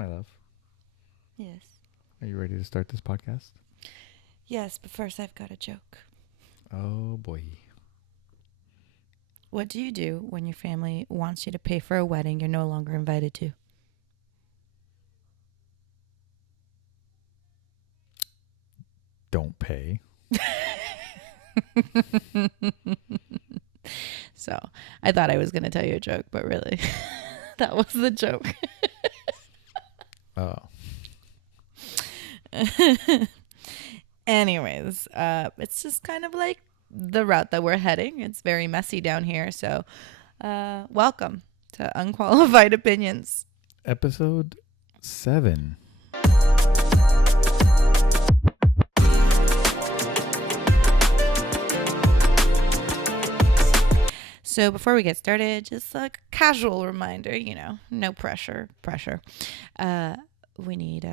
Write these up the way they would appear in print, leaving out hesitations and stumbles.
my love. Yes. Are you ready to start this podcast? Yes, but first I've got a joke. Oh, boy. What do you do when your family wants you to pay for a wedding you're no longer invited to? Don't pay. So, I thought I was going to tell you a joke, but really, that was the joke. Oh. Anyways, it's just kind of like the route that we're heading. It's very messy down here. So, welcome to Unqualified Opinions. Episode 7. So before we get started, just a casual reminder, no pressure. We need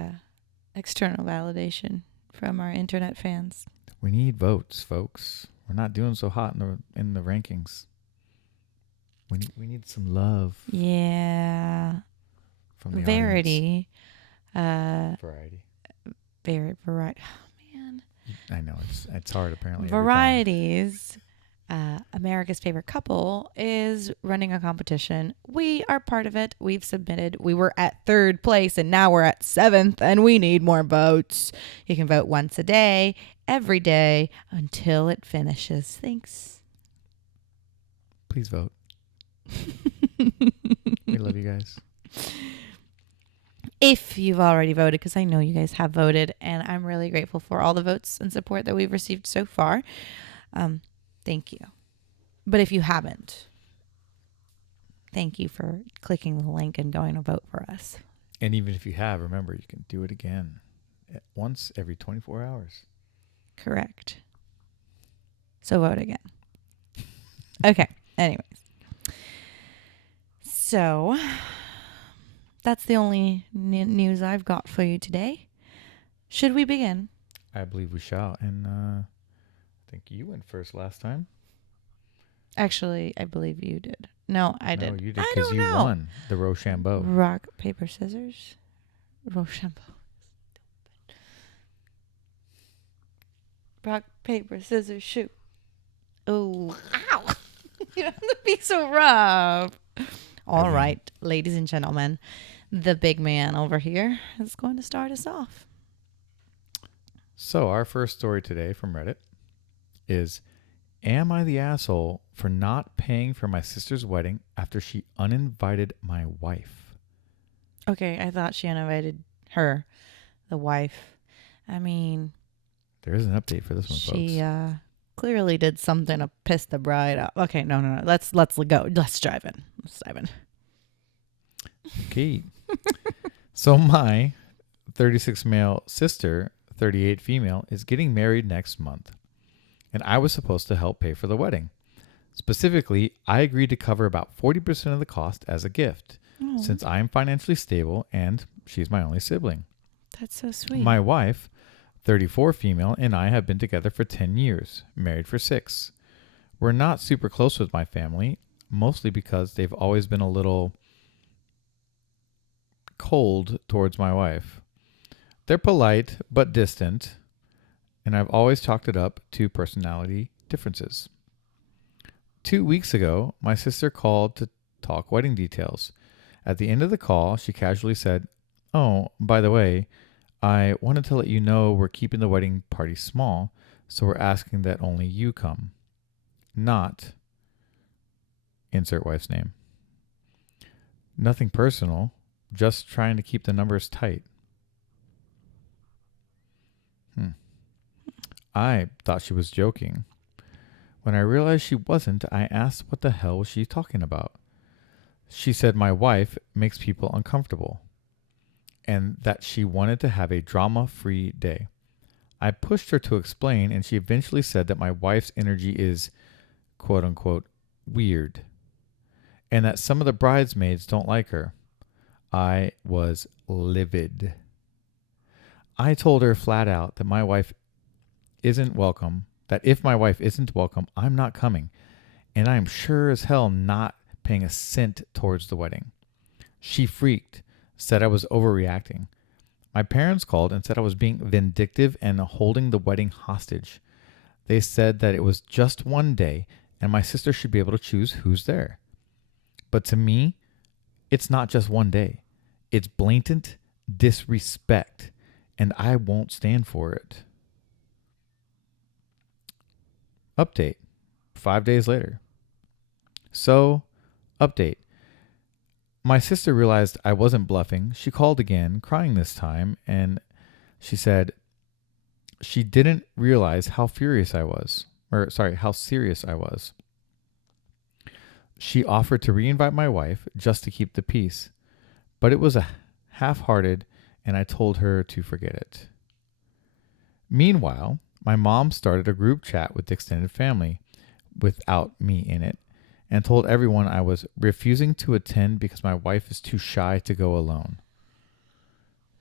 external validation from our internet fans. We need votes, folks. We're not doing so hot in the rankings. We need some love. Yeah. From the Verity. audience. Variety. Variety. Oh, man. I know. It's hard, apparently. Varieties. America's Favorite Couple is running a competition. We are part of it. We've submitted. We were at 3rd place and now we're at 7th and we need more votes. You can vote once a day, every day until it finishes. Thanks. Please vote. We love you guys. If you've already voted, because I know you guys have voted and I'm really grateful for all the votes and support that we've received so far. Thank you. But if you haven't, thank you for clicking the link and going to vote for us. And even if you have, remember, you can do it again once every 24 hours. Correct. So vote again. Okay. Anyways. So that's the only news I've got for you today. Should we begin? I believe we shall. And I think you went first last time. Actually, I believe you did. No, I did. No, you did because you won the Rochambeau. Rock, paper, scissors. Rochambeau. Stupid. Rock, paper, scissors, shoot. Oh, ow. You don't have to be so rough. All right, ladies and gentlemen, the big man over here is going to start us off. So our first story today from Reddit is, am I the asshole for not paying for my sister's wedding after she uninvited my wife? Okay, I thought she uninvited her, the wife. I mean, there is an update for this one, folks. She clearly did something to piss the bride off. Okay, no. Let's go. Let's dive in. Okay. So my 36 male sister, 38 female, is getting married next month. And I was supposed to help pay for the wedding. Specifically, I agreed to cover about 40% of the cost as a gift, since I am financially stable and she's my only sibling. That's so sweet. My wife, 34 female, and I have been together for 10 years, married for 6. We're not super close with my family, mostly because they've always been a little cold towards my wife. They're polite but distant, and I've always chalked it up to personality differences. 2 weeks ago, my sister called to talk wedding details. At the end of the call, she casually said, "Oh, by the way, I wanted to let you know we're keeping the wedding party small, so we're asking that only you come. Not," insert wife's name. "Nothing personal, just trying to keep the numbers tight." I thought she was joking. When I realized she wasn't, I asked what the hell was she talking about. She said my wife makes people uncomfortable and that she wanted to have a drama-free day. I pushed her to explain, and she eventually said that my wife's energy is, quote-unquote, weird, and that some of the bridesmaids don't like her. I was livid. I told her flat out that my wife isn't welcome, that if my wife isn't welcome, I'm not coming, and I'm sure as hell not paying a cent towards the wedding. She freaked, said I was overreacting. My parents called and said I was being vindictive and holding the wedding hostage. They said that it was just one day and my sister should be able to choose who's there. But to me, it's not just one day. It's blatant disrespect, and I won't stand for it. Update 5 days later. So, update. My sister realized I wasn't bluffing. She called again, crying this time, and she said she didn't realize how furious I was. How serious I was. She offered to reinvite my wife just to keep the peace, but it was a half-hearted, and I told her to forget it. Meanwhile, my mom started a group chat with the extended family without me in it and told everyone I was refusing to attend because my wife is too shy to go alone.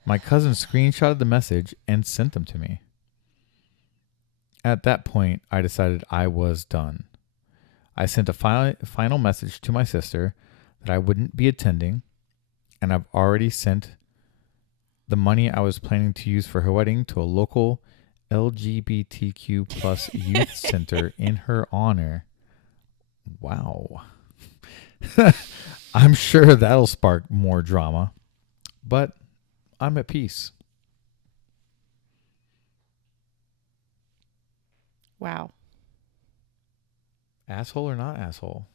My cousin screenshotted the message and sent them to me. At that point, I decided I was done. I sent a final message to my sister that I wouldn't be attending, and I've already sent the money I was planning to use for her wedding to a local LGBTQ plus youth center in her honor. Wow. I'm sure that'll spark more drama, but I'm at peace. Wow. Asshole or not asshole?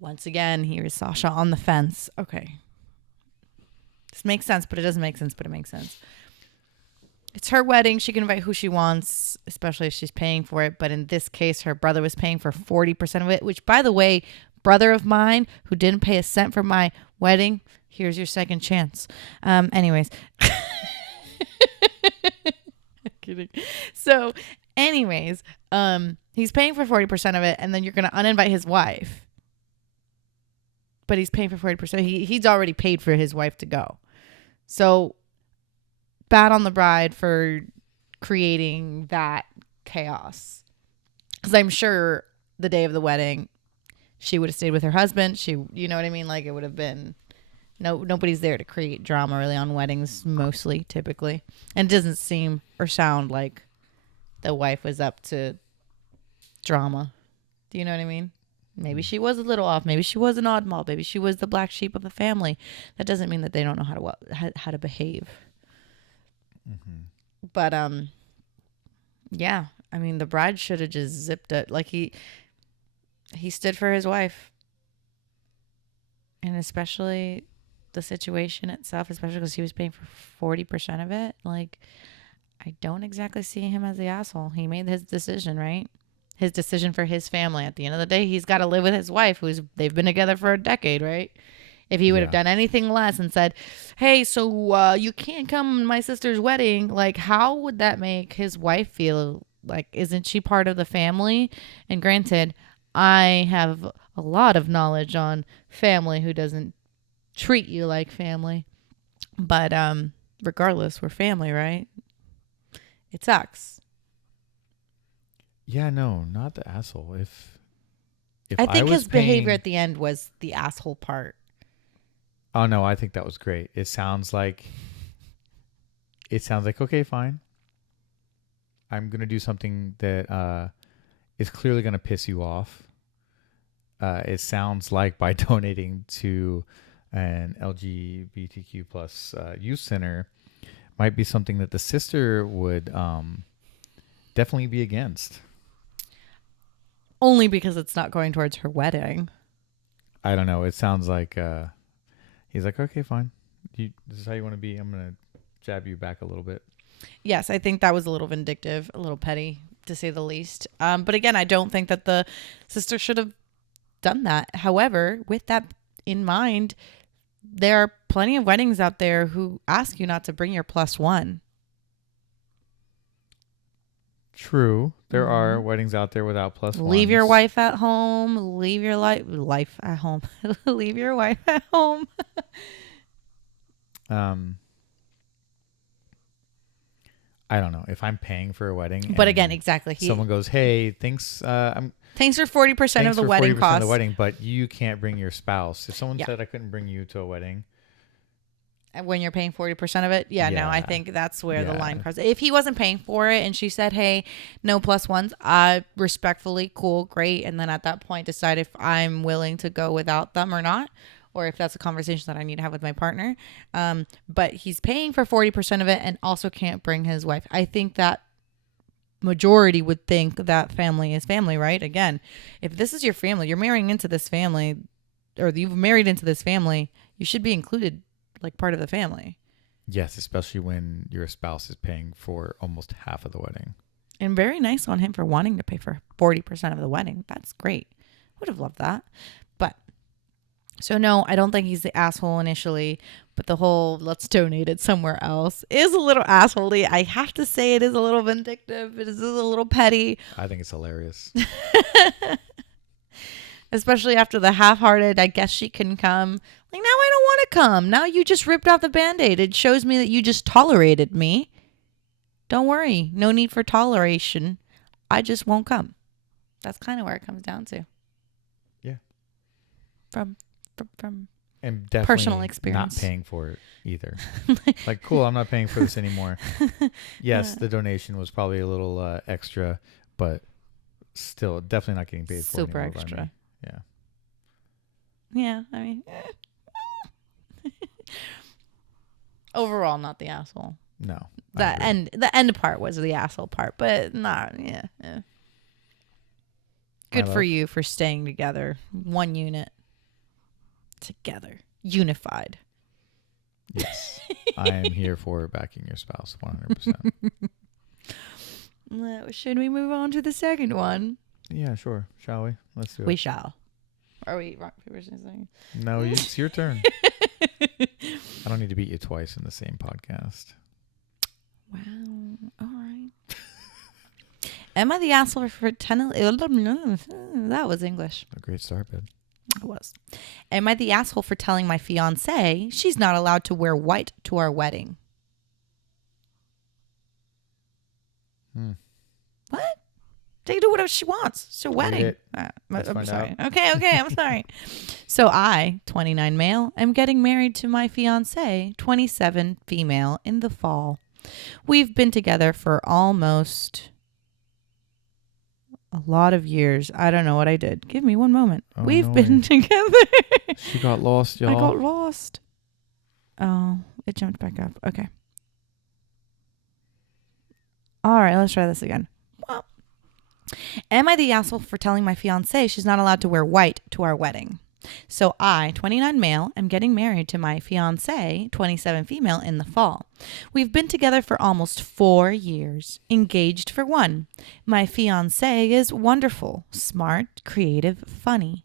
Once again, here's Sasha on the fence. Okay. This makes sense, but it doesn't make sense, but it makes sense. It's her wedding. She can invite who she wants, especially if she's paying for it. But in this case, her brother was paying for 40% of it, which, by the way, brother of mine who didn't pay a cent for my wedding, here's your second chance. Anyways. I'm kidding. So, anyways, he's paying for 40% of it, and then you're going to uninvite his wife. But he's paying for 40%. He's already paid for his wife to go. So, bad on the bride for creating that chaos. Because I'm sure the day of the wedding, she would have stayed with her husband. You know what I mean? Like, it would have been, nobody's there to create drama really on weddings, mostly, typically. And it doesn't seem or sound like the wife was up to drama. Do you know what I mean? Maybe she was a little off. Maybe she was an oddball. Maybe she was the black sheep of the family. That doesn't mean that they don't know how to behave. Mm-hmm. But yeah. I mean, the bride should have just zipped it. Like he stood for his wife, and especially the situation itself, especially because he was paying for 40% of it. Like, I don't exactly see him as the asshole. He made his decision, right? His decision for his family. At the end of the day, he's got to live with his wife, they've been together for a decade, right? If he would have done anything less and said, hey, so you can't come to my sister's wedding, like, how would that make his wife feel? Like, isn't she part of the family? And granted, I have a lot of knowledge on family who doesn't treat you like family. But regardless, we're family, right? It sucks. Yeah, no, not the asshole. If I think his behavior at the the end was the asshole part. Oh no, I think that was great. It sounds like okay, fine. I'm gonna do something that is clearly gonna piss you off. It sounds like by donating to an LGBTQ plus youth center might be something that the sister would definitely be against. Only because it's not going towards her wedding. I don't know. It sounds like he's like, okay, fine. This is how you want to be. I'm going to jab you back a little bit. Yes, I think that was a little vindictive, a little petty, to say the least. But again, I don't think that the sister should have done that. However, with that in mind, there are plenty of weddings out there who ask you not to bring your plus one. True. There are weddings out there without plus ones. Leave your wife at home. Leave your life at home. Leave your wife at home. I don't know if I'm paying for a wedding. But again, exactly. Someone goes, "Hey, thanks. Thanks for 40% of the wedding 40% of costs. the wedding, but you can't bring your spouse. If someone Yeah. said I couldn't bring you to a wedding, When you're paying 40% of it, no, I Yeah. think that's where the Yeah. line crosses. If he wasn't paying for it and she said, hey, no plus ones, I respectfully, cool, great. And then at that point, decide if I'm willing to go without them or not, or if that's a conversation that I need to have with my partner. But he's paying for 40% of it and also can't bring his wife. I think that majority would think that family is family, right? Again, if this is your family, you're marrying into this family, or you've married into this family, you should be included like part of the family. Yes, especially when your spouse is paying for almost half of the wedding. And very nice on him for wanting to pay for 40% of the wedding. That's great. Would have loved that. But so no, I don't think he's the asshole initially, but the whole let's donate it somewhere else is a little assholey. I have to say it is a little vindictive. It is a little petty. I think it's hilarious. Especially after the half-hearted, I guess she can come. Like, now I don't want to come. Now you just ripped off the Band-Aid. It shows me that you just tolerated me. Don't worry. No need for toleration. I just won't come. That's kind of where it comes down to. Yeah. From And definitely personal experience. not paying for it either. Like, cool, I'm not paying for this anymore. Yes, the donation was probably a little extra, but still definitely not getting paid for super anymore by extra. me. Yeah. Yeah, I mean, overall, not the asshole. No. The end part was the asshole part, but not. Yeah. Good for you for staying together, one unit, together, unified. Yes, I am here for backing your spouse 100%. Should we move on to the second one? Yeah, sure. Shall we? Let's do it. We shall. Are we rock, paper, scissors? No, it's your turn. I don't need to beat you twice in the same podcast. Wow. All right. Am I the asshole for telling... That was English. A great start, babe. It was. Am I the asshole for telling my fiance she's not allowed to wear white to our wedding? What? They can do whatever she wants. It's her wedding. I'm sorry. Okay, I'm sorry. So I, 29 male, am getting married to my fiance, 27 female, in the fall. We've been together for almost a lot of years. I don't know what I did. Give me one moment. We've been together. She got lost, y'all. I got lost. Oh, it jumped back up. Okay. All right, let's try this again. Well, am I the asshole for telling my fiance she's not allowed to wear white to our wedding? So I, 29 male, am getting married to my fiance, 27 female, in the fall. We've been together for almost 4 years, engaged for 1. My fiance is wonderful, smart, creative, funny.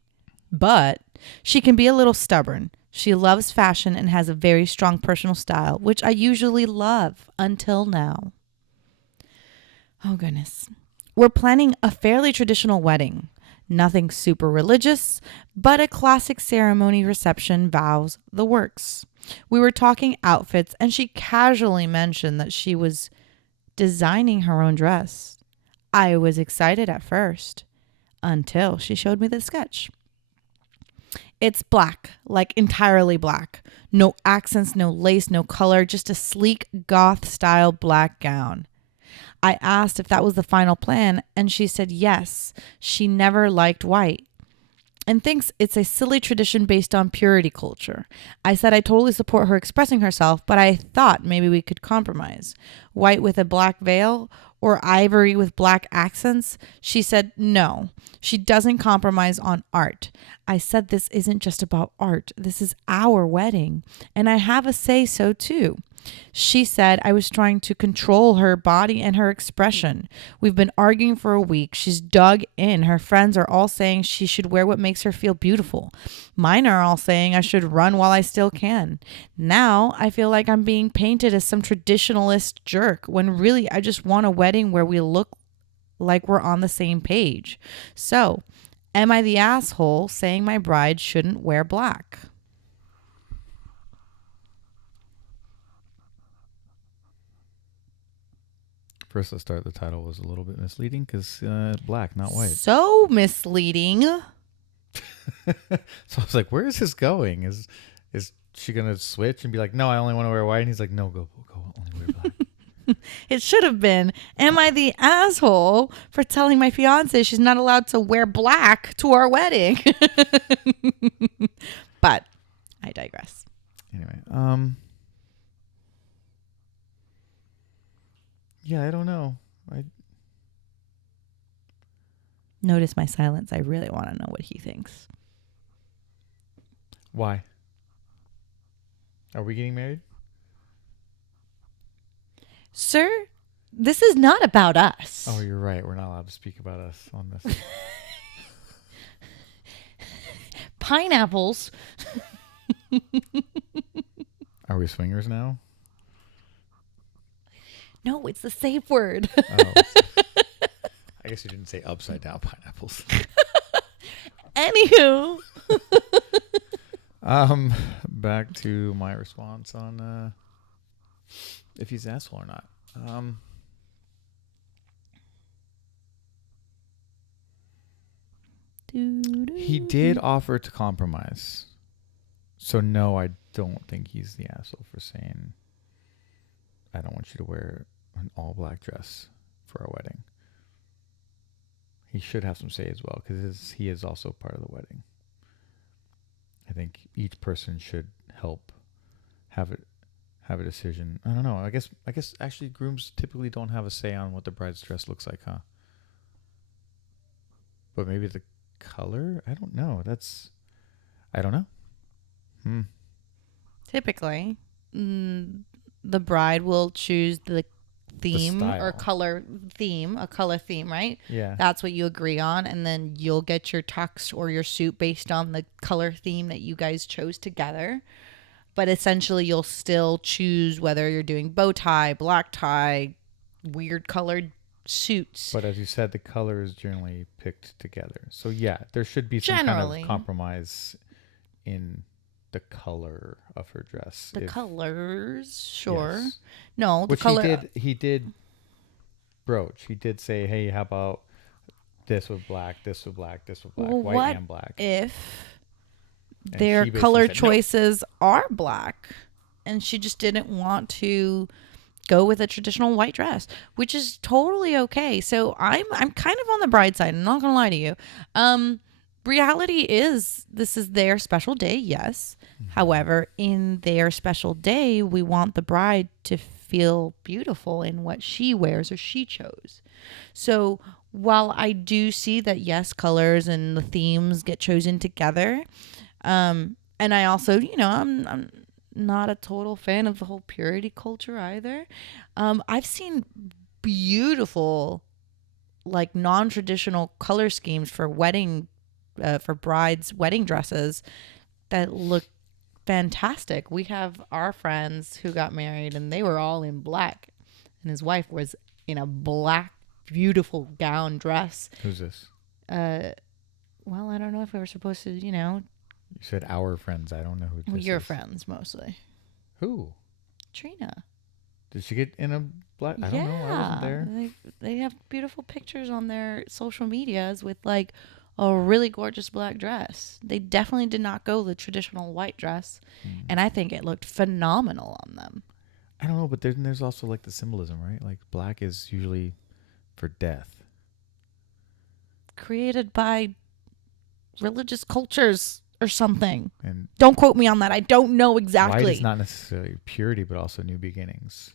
But she can be a little stubborn. She loves fashion and has a very strong personal style, which I usually love until now. Oh, goodness. We're planning a fairly traditional wedding. Nothing super religious, but a classic ceremony, reception, vows, the works. We were talking outfits, and she casually mentioned that she was designing her own dress. I was excited at first, until she showed me the sketch. It's black, like entirely black. No accents, no lace, no color, just a sleek goth-style black gown. I asked if that was the final plan, and she said yes, she never liked white and thinks it's a silly tradition based on purity culture. I said I totally support her expressing herself, but I thought maybe we could compromise. White with a black veil or ivory with black accents? She said no, she doesn't compromise on art. I said this isn't just about art. This is our wedding, and I have a say so too. She said I was trying to control her body and her expression. We've been arguing for a week. She's dug in. Her friends are all saying she should wear what makes her feel beautiful. Mine are all saying I should run while I still can. Now I feel like I'm being painted as some traditionalist jerk when really I just want a wedding where we look like we're on the same page. So, am I the asshole saying my bride shouldn't wear black? First, let's start. The title was a little bit misleading because black, not white. So misleading. So I was like, where is this going? Is she going to switch and be like, no, I only want to wear white? And he's like, no, go only wear black. It should have been, am I the asshole for telling my fiance she's not allowed to wear black to our wedding? But I digress. Anyway, yeah, I don't know. Notice my silence. I really want to know what he thinks. Why? Are we getting married? Sir, this is not about us. Oh, you're right. We're not allowed to speak about us on this. Pineapples. Are we swingers now? No, it's the safe word. Oh. I guess you didn't say upside down pineapples. Anywho. Back to my response on if he's an asshole or not. He did offer to compromise. So no, I don't think he's the asshole for saying, I don't want you to wear an all black dress for our wedding. He should have some say as well because he is also part of the wedding. I think each person should help have a decision. I don't know. I guess actually grooms typically don't have a say on what the bride's dress looks like, huh? But maybe the color? I don't know. I don't know. Typically, the bride will choose the theme or color theme, a color theme, right? Yeah. That's what you agree on. And then you'll get your tux or your suit based on the color theme that you guys chose together. But essentially, you'll still choose whether you're doing bow tie, black tie, weird colored suits. But as you said, the color is generally picked together. So yeah, there should be some kind of compromise in the color of her dress. The colors, sure. Yes. No, the which color. He did broach. He did say, hey, how about this with black, this with black, this with black, white and black. If and their color choices are black and she just didn't want to go with a traditional white dress, which is totally okay. So I'm kind of on the bride side. I'm not gonna lie to you. Reality is this is their special day, yes. Mm-hmm. However, in their special day, we want the bride to feel beautiful in what she wears or she chose. So while I do see that, yes, colors and the themes get chosen together, and I also, I'm not a total fan of the whole purity culture either. I've seen beautiful, like non-traditional color schemes for for brides' wedding dresses that look fantastic. We have our friends who got married and they were all in black, and his wife was in a black, beautiful gown dress. Who's this? Well, I don't know if we were supposed to, You said our friends. I don't know who this is. Your friends mostly. Who? Trina. Did she get in a black? I don't know. I wasn't there. They have beautiful pictures on their social medias with like a really gorgeous black dress. They definitely did not go the traditional white dress. And I think it looked phenomenal on them. I don't know, but there's also like the symbolism, right? Like black is usually for death. Created by religious cultures or something. And don't quote me on that. I don't know exactly. White is not necessarily purity, but also new beginnings.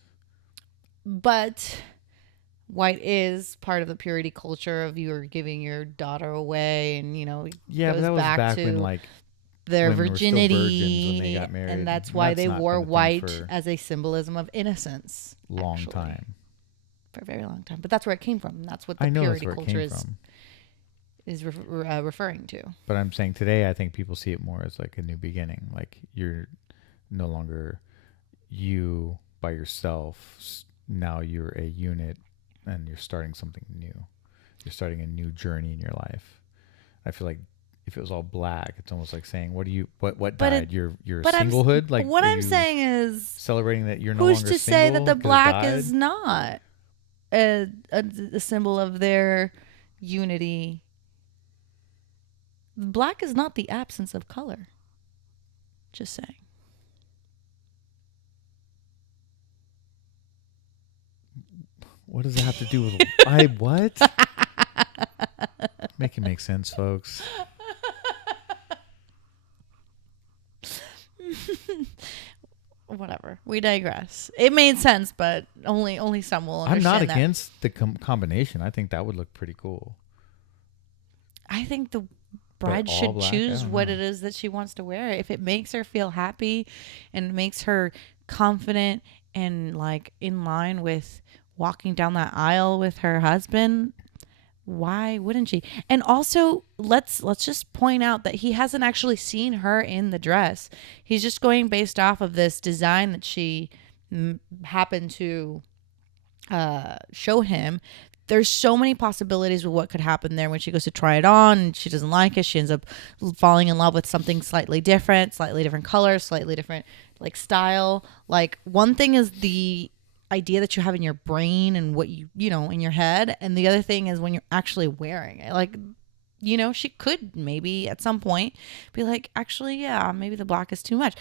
But white is part of the purity culture of you are giving your daughter away, and yeah, but that was back when like their virginity, when they got married, and that's why they wore white as a symbolism of innocence. Long time, for a very long time. But that's where it came from. That's what the purity culture is referring to. But I'm saying today, I think people see it more as like a new beginning. Like you're no longer you by yourself. Now you're a unit. And you're starting something new. You're starting a new journey in your life. I feel like if it was all black, it's almost like saying, what died? Your singlehood? Like what I'm saying is celebrating that you're no longer single. Who's to say that the black is not? a symbol of their unity. Black is not the absence of color. Just saying. What does that have to do with what? Make it make sense, folks. Whatever. We digress. It made sense, but only some will I'm understand not that. against the combination. I think that would look pretty cool. I think the But bride all should black? I choose don't what know. it is that she wants to wear. If it makes her feel happy and makes her confident and like in line with walking down that aisle with her husband, why wouldn't she? And also, let's just point out that he hasn't actually seen her in the dress. He's just going based off of this design that she happened to show him. There's so many possibilities with what could happen there when she goes to try it on and she doesn't like it. She ends up falling in love with something slightly different color, slightly different like style. Like one thing is the idea that you have in your brain and what you know in your head, and the other thing is when you're actually wearing it. Like, you know, she could maybe at some point be like, actually, yeah, maybe the black is too much,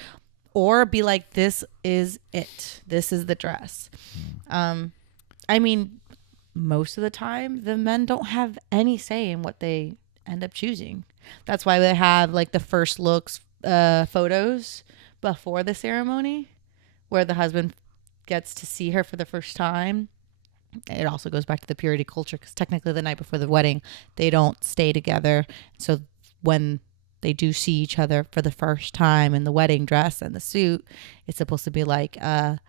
or be like, this is it. This is the dress. I mean, most of the time, the men don't have any say in what they end up choosing. That's why they have like the first looks photos before the ceremony, where the husband gets to see her for the first time. It also goes back to the purity culture because technically the night before the wedding, they don't stay together. So when they do see each other for the first time in the wedding dress and the suit, it's supposed to be like a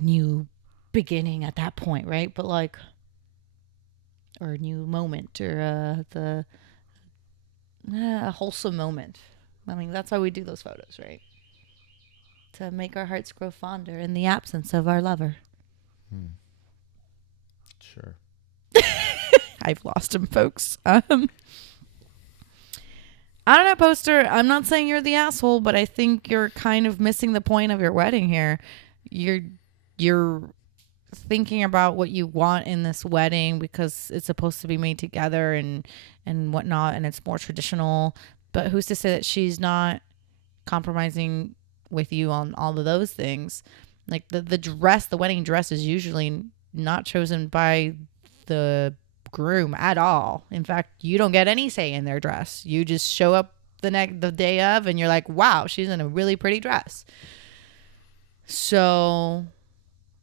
new beginning at that point, right? But like, or a new moment, or a wholesome moment. I mean, that's why we do those photos, right? To make our hearts grow fonder in the absence of our lover. Sure. I've lost him, folks. I don't know, Poster. I'm not saying you're the asshole, but I think you're kind of missing the point of your wedding here. You're thinking about what you want in this wedding because it's supposed to be made together and whatnot, and it's more traditional. But who's to say that she's not compromising with you on all of those things? Like the dress, the wedding dress is usually not chosen by the groom at all. In fact, you don't get any say in their dress. You just show up the day of and you're like, wow, she's in a really pretty dress. So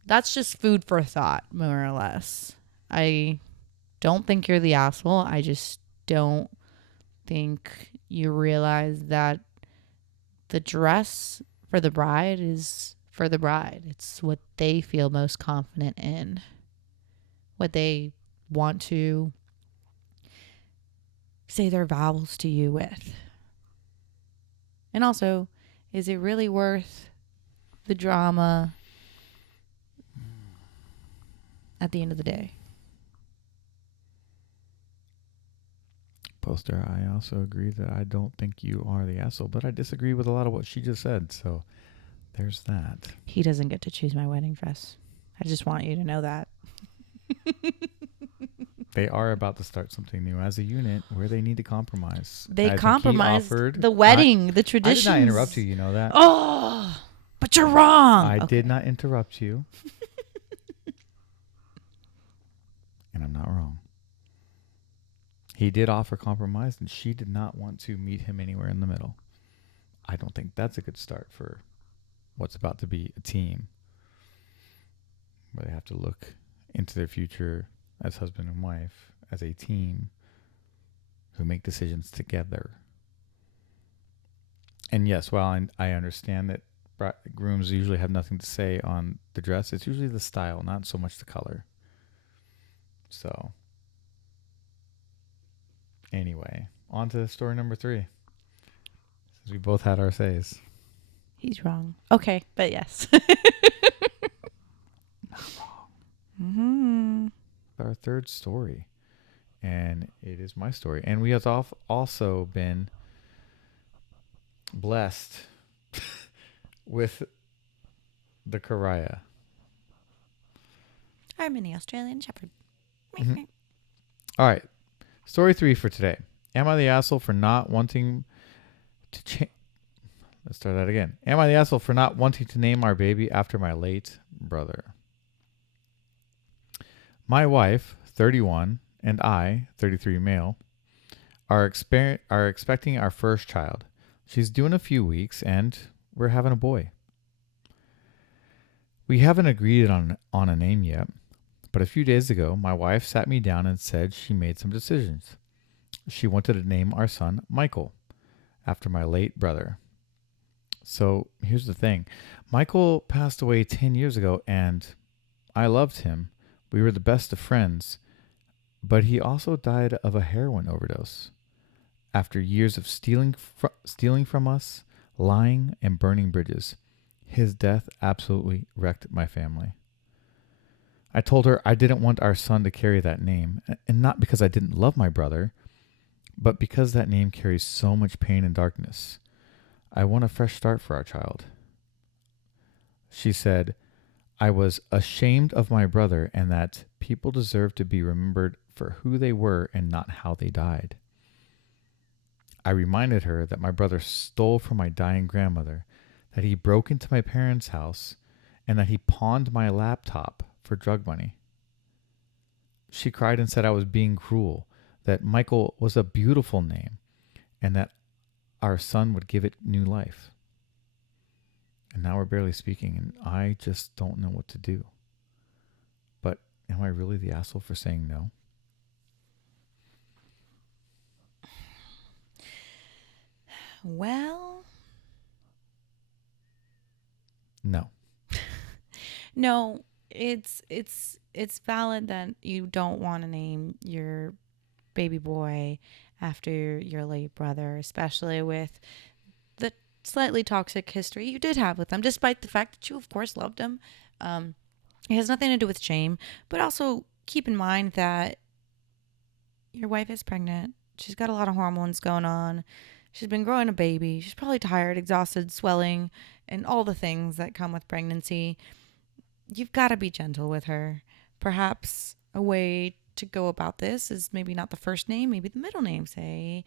that's just food for thought, more or less. I don't think you're the asshole. I just don't think you realize that the dress for the bride is for the bride. It's what they feel most confident in, what they want to say their vows to you with. And also, is it really worth the drama at the end of the day? Poster, I also agree that I don't think you are the asshole, but I disagree with a lot of what she just said. So there's that. He doesn't get to choose my wedding dress. I just want you to know that. They are about to start something new as a unit where they need to compromise. I They think he compromised offered- the wedding, the I did traditions. not interrupt you. You know that. Oh, but you're wrong. I Okay. did not interrupt you. And I'm not wrong. He did offer compromise, and she did not want to meet him anywhere in the middle. I don't think that's a good start for what's about to be a team where they have to look into their future as husband and wife, as a team who make decisions together. And yes, while I understand that grooms usually have nothing to say on the dress, it's usually the style, not so much the color. So, anyway, on to story number 3. Since we both had our says. He's wrong. Okay, but yes. Mm-hmm. Our third story. And it is my story. And we have also been blessed with the Karaya. Our mini Australian Shepherd. Mhm. All right. Story 3 for today. Am I the asshole for not wanting to change? Let's start that again. Am I the asshole for not wanting to name our baby after my late brother? My wife, 31, and I, 33 male, are expecting our first child. She's due in a few weeks, and we're having a boy. We haven't agreed on a name yet, but a few days ago, my wife sat me down and said she made some decisions. She wanted to name our son Michael, after my late brother. So here's the thing. Michael passed away 10 years ago, and I loved him. We were the best of friends, but he also died of a heroin overdose. After years of stealing from us, lying, and burning bridges, his death absolutely wrecked my family. I told her I didn't want our son to carry that name, and not because I didn't love my brother, but because that name carries so much pain and darkness. I want a fresh start for our child. She said, I was ashamed of my brother and that people deserve to be remembered for who they were and not how they died. I reminded her that my brother stole from my dying grandmother, that he broke into my parents' house, and that he pawned my laptop for drug money. She cried and said I was being cruel, that Michael was a beautiful name, and that our son would give it new life. And now we're barely speaking, and I just don't know what to do. But am I really the asshole for saying no? Well, No. no, it's valid that you don't want to name your baby boy after your late brother, especially with the slightly toxic history you did have with him, despite the fact that you, of course, loved him. It has nothing to do with shame, but also keep in mind that your wife is pregnant. She's got a lot of hormones going on. She's been growing a baby. She's probably tired, exhausted, swelling, and all the things that come with pregnancy. You've got to be gentle with her. Perhaps a way to go about this is maybe not the first name, maybe the middle name. Say,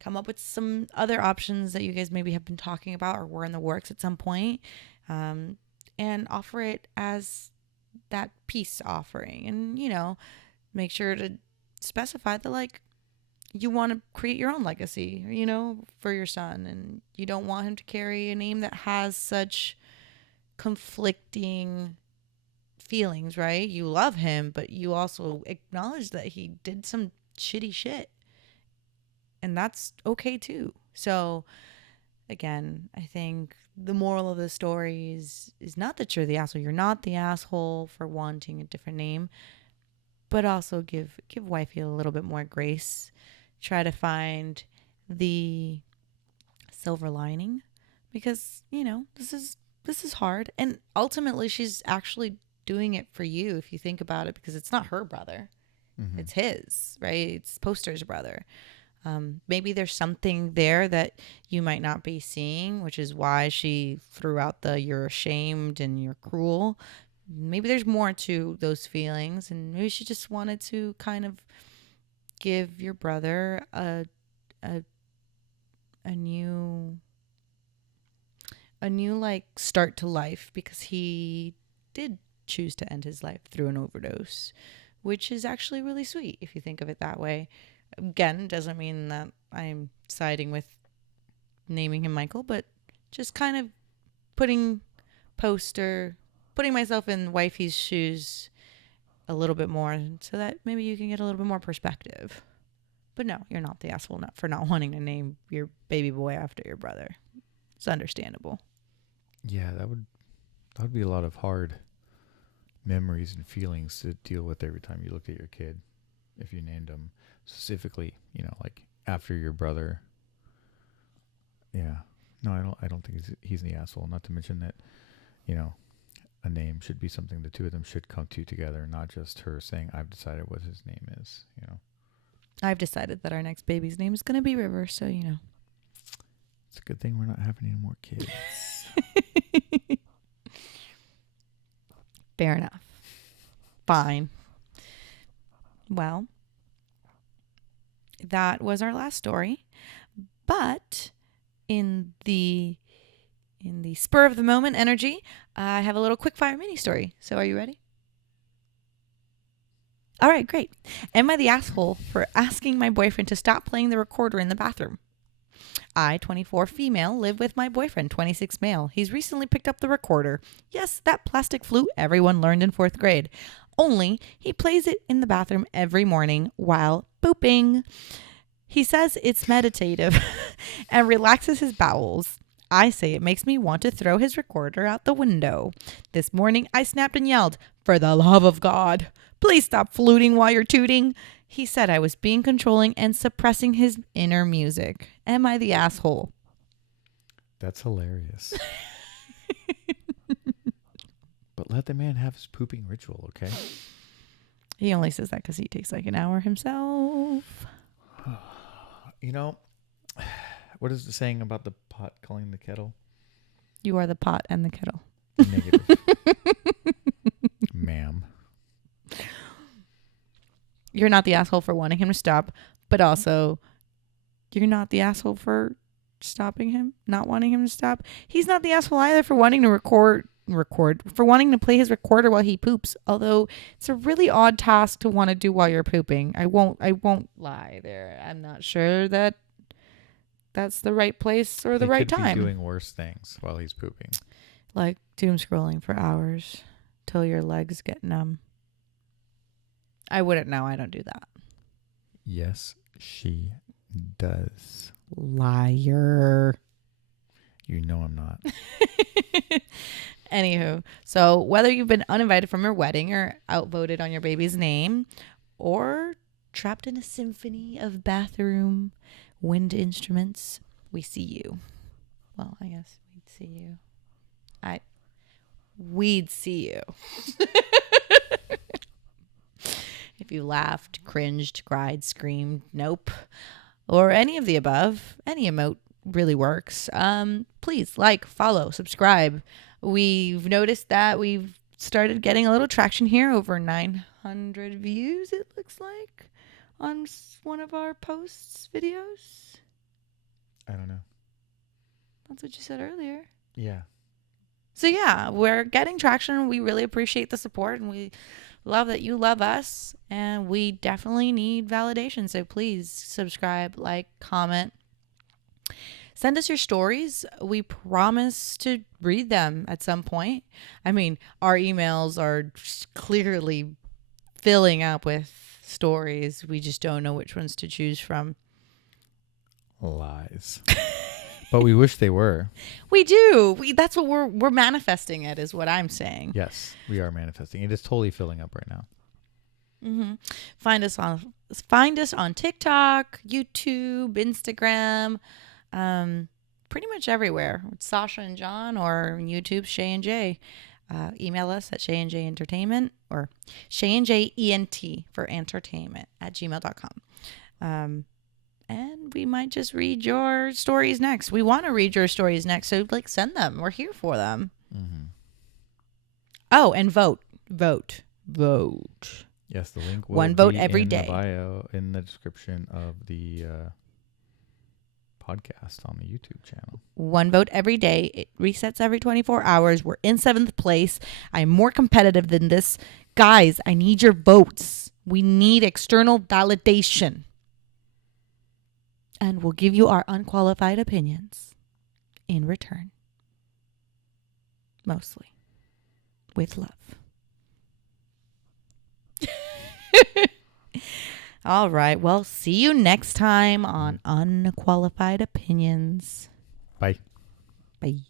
come up with some other options that you guys maybe have been talking about or were in the works at some point, and offer it as that peace offering. And, make sure to specify that, like, you want to create your own legacy, for your son. And you don't want him to carry a name that has such conflicting feelings, right? You love him, but you also acknowledge that he did some shitty shit. And that's okay too. So, again, I think the moral of the story is not that you're the asshole. You're not the asshole for wanting a different name, but also give wifey a little bit more grace. Try to find the silver lining, because this is hard, and ultimately she's actually doing it for you if you think about it, because it's not her brother. Mm-hmm. It's his, right? It's Poster's brother. Maybe there's something there that you might not be seeing, which is why she threw out the "you're ashamed" and "you're cruel." Maybe there's more to those feelings, and maybe she just wanted to kind of give your brother a new like start to life, because he did choose to end his life through an overdose, which is actually really sweet if you think of it that way. Again, doesn't mean that I'm siding with naming him Michael, but just kind of putting myself in wifey's shoes a little bit more, so that maybe you can get a little bit more perspective. But no, you're not the asshole for not wanting to name your baby boy after your brother. It's understandable. Yeah, that would be a lot of hard memories and feelings to deal with every time you looked at your kid, if you named him specifically, like after your brother. Yeah. No, I don't think he's the asshole. Not to mention that, a name should be something the two of them should come to together, not just her saying, I've decided what his name is, I've decided that our next baby's name is going to be River, so It's a good thing we're not having any more kids. Fair enough. Fine. Well, that was our last story. But in the spur of the moment energy, I have a little quick fire mini story. So are you ready? All right, great. Am I the asshole for asking my boyfriend to stop playing the recorder in the bathroom? I, 24 female, live with my boyfriend, 26 male. He's recently picked up the recorder. Yes, that plastic flute everyone learned in 4th grade. Only he plays it in the bathroom every morning while pooping. He says it's meditative and relaxes his bowels. I say it makes me want to throw his recorder out the window. This morning I snapped and yelled, "For the love of God, please stop fluting while you're tooting." He said I was being controlling and suppressing his inner music. Am I the asshole? That's hilarious. But let the man have his pooping ritual, okay? He only says that because he takes like an hour himself. You know, what is the saying about the pot calling the kettle? You are the pot and the kettle. Negative. Ma'am. You're not the asshole for wanting him to stop, but also you're not the asshole for stopping him, not wanting him to stop. He's not the asshole either for wanting to for wanting to play his recorder while he poops. Although it's a really odd task to want to do while you're pooping. I won't lie there. I'm not sure that that's the right place or the right time. He could be doing worse things while he's pooping. Like doom scrolling for hours till your legs get numb. I wouldn't know. I don't do that. Yes, she does. Liar. You know I'm not. Anywho, so whether you've been uninvited from your wedding or outvoted on your baby's name or trapped in a symphony of bathroom wind instruments, we see you. Well, I guess we'd see you. We'd see you. If you laughed, cringed, cried, screamed, nope, or any of the above, any emote really works. Please like, follow, subscribe. We've noticed that we've started getting a little traction here, over 900 views, it looks like, on one of our posts videos. I don't know. That's what you said earlier. Yeah. So yeah, we're getting traction. We really appreciate the support, and we love that you love us, and we definitely need validation. So please subscribe, like, comment. Send us your stories. We promise to read them at some point. I mean, our emails are clearly filling up with stories. We just don't know which ones to choose from. Lies. But we wish they were. We do. That's what we're manifesting it, is what I'm saying. Yes, we are manifesting. It is totally filling up right now. Mm-hmm. Find us on TikTok, YouTube, Instagram, pretty much everywhere. It's Sasha and John, or YouTube, Shay and Jay. Email us at Shay and Jay Entertainment, or Shay and Jay ENT for entertainment @gmail.com. And we might just read your stories next. We want to read your stories next, so send them. We're here for them. Mm-hmm. Oh, and vote. Yes, the link will one vote be every in day. the bio, in the description of the podcast on the YouTube channel. One vote every day. It resets every 24 hours. We're in 7th place. I'm more competitive than this. Guys, I need your votes. We need external validation. And we'll give you our unqualified opinions in return. Mostly. With love. All right. Well, see you next time on Unqualified Opinions. Bye. Bye.